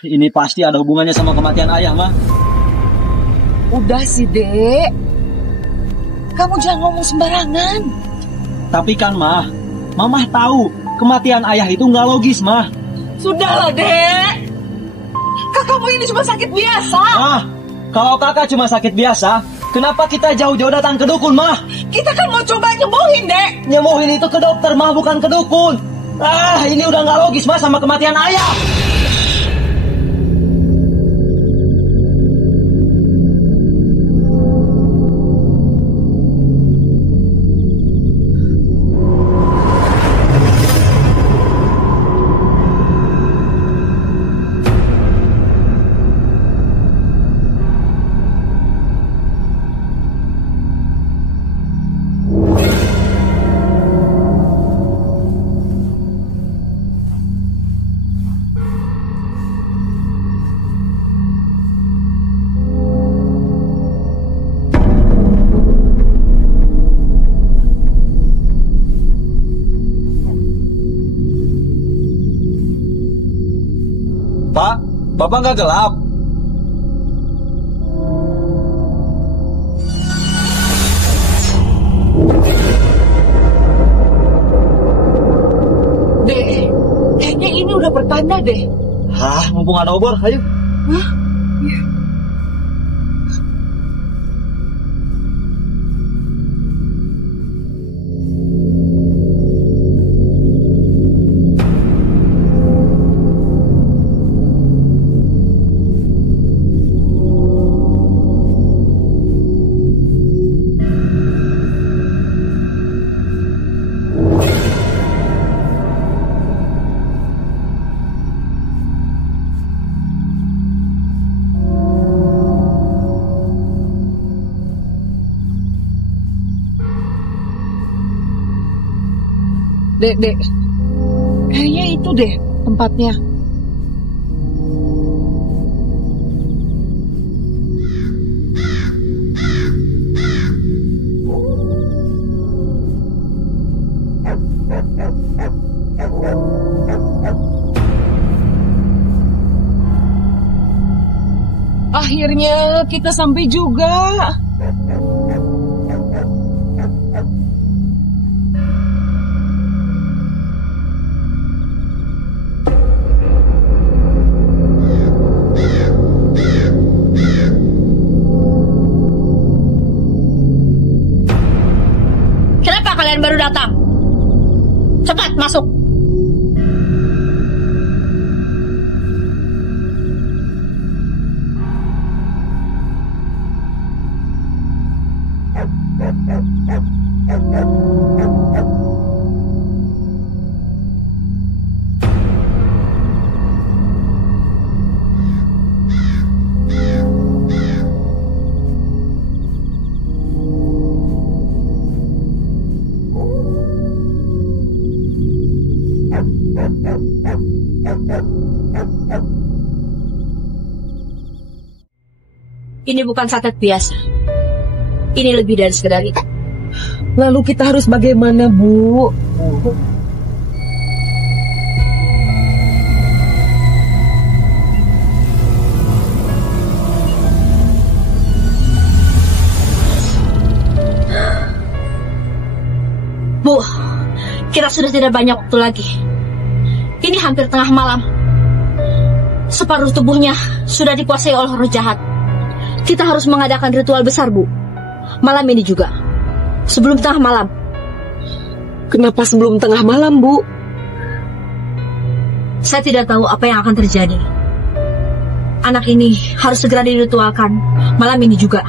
Ini pasti ada hubungannya sama kematian ayah, Ma. Udah sih, Dek. Kamu jangan ngomong sembarangan. Tapi kan, Ma, Mama tahu kematian ayah itu nggak logis, Ma. Sudahlah, Dek. Kakakmu ini cuma sakit biasa. Ma, kalau kakak cuma sakit biasa, kenapa kita jauh-jauh datang ke dukun, Ma? Kita kan mau coba nyembuhin, Dek. Nyembuhin itu ke dokter, Ma, bukan ke dukun. Ini udah nggak logis, Ma, sama kematian ayah. Pak, Bapak nggak gelap? Dek, kayaknya ini udah pertanda deh. Hah, mumpung ada obor, ayo. Hah? Iya. Dek, kayaknya itu deh tempatnya. Akhirnya kita sampai juga. Kalian baru datang. Cepat masuk. Ini bukan santet biasa. Ini lebih dari sekedar itu. Lalu kita harus bagaimana, Bu? Bu, kita sudah tidak banyak waktu lagi. Ini hampir tengah malam. Separuh tubuhnya sudah dikuasai oleh roh jahat. Kita harus mengadakan ritual besar, Bu. Malam ini juga. Sebelum tengah malam. Kenapa sebelum tengah malam, Bu? Saya tidak tahu apa yang akan terjadi. Anak ini harus segera diritualkan. Malam ini juga.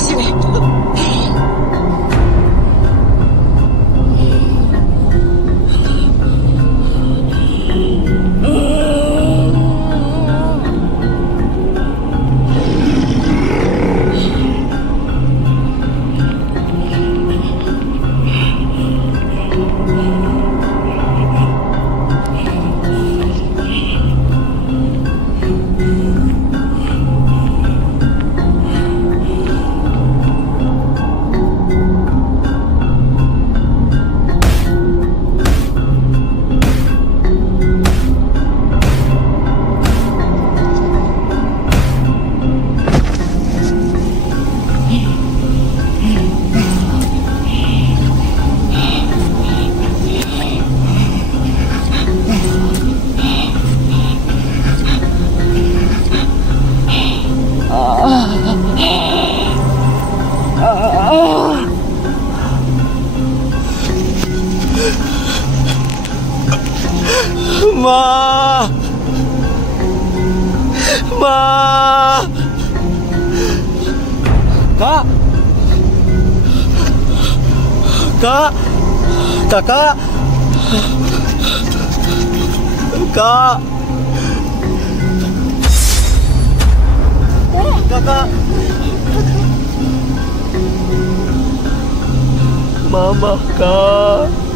sini. Ma. Kak. Kakak. Kak. Kakak. Mama, Kak.